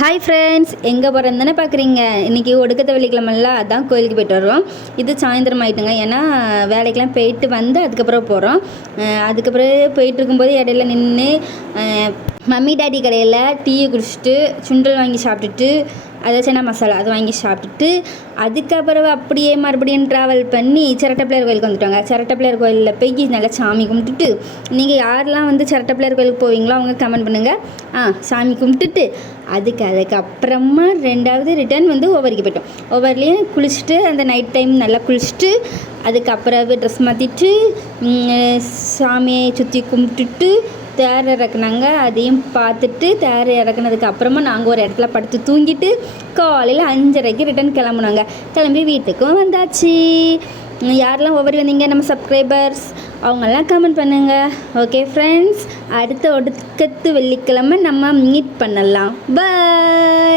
Hi friends, எங்கே போகிறேன்னு தானே பார்க்குறீங்க. இன்றைக்கி ஒடுக்கத்த வெள்ளிக்கிழமெல்லாம் அதான் கோயிலுக்கு போய்ட்டு வருவோம். இது சாயந்தரம் ஆகிட்டுங்க, ஏன்னா வேலைக்கெலாம் போயிட்டு வந்து அதுக்கப்புறம் போகிறோம். அதுக்கப்புறம் போயிட்டு இருக்கும்போது இடையில நின்று மம்மி டாடி கடையில் டீயை குடிச்சிட்டு சுண்டல் வாங்கி சாப்பிட்டுட்டு அதை சன்னா மசாலா அது வாங்கி சாப்பிட்டுட்டு அதுக்கப்புறம் அப்படியே மறுபடியும் ட்ராவல் பண்ணி சிரட்டப்பிள்ளையார் கோயிலுக்கு வந்துட்டாங்க. சிரட்டப்பிள்ளையார் கோயிலில் போய் நல்லா சாமி கும்பிட்டுட்டு, நீங்கள் யாரெல்லாம் வந்து சிரட்டப்பிள்ளையார் கோயிலுக்கு போவீங்களோ அவங்க கமெண்ட் பண்ணுங்கள். சாமி கும்பிட்டுட்டு அதுக்கப்புறமா ரெண்டாவது ரிட்டர்ன் வந்து ஒவ்வொருக்கு போய்ட்டோம். ஒவ்வொருலேயும் குளிச்சுட்டு அந்த நைட் டைம் நல்லா குளிச்சுட்டு அதுக்கப்புறம் ட்ரெஸ் மாற்றிட்டு சாமியை சுற்றி கும்பிட்டுட்டு தேர் இறக்குனாங்க. அதையும் பார்த்துட்டு தேர் இறக்குனதுக்கு அப்புறமா நாங்கள் ஒரு இடத்துல படுத்து தூங்கிட்டு காலையில் 5:30க்கு ரிட்டன் கிளம்புனாங்க. கிளம்பி வீட்டுக்கும் வந்தாச்சு. யாரெல்லாம் ஒவ்வொரு வந்தீங்க நம்ம சப்ஸ்கிரைபர்ஸ் அவங்கெல்லாம் கமெண்ட் பண்ணுங்கள். ஓகே ஃப்ரெண்ட்ஸ், அடுத்த ஒடுக்கத்து வெள்ளிக்கிழமை நம்ம மீட் பண்ணலாம். பாய்.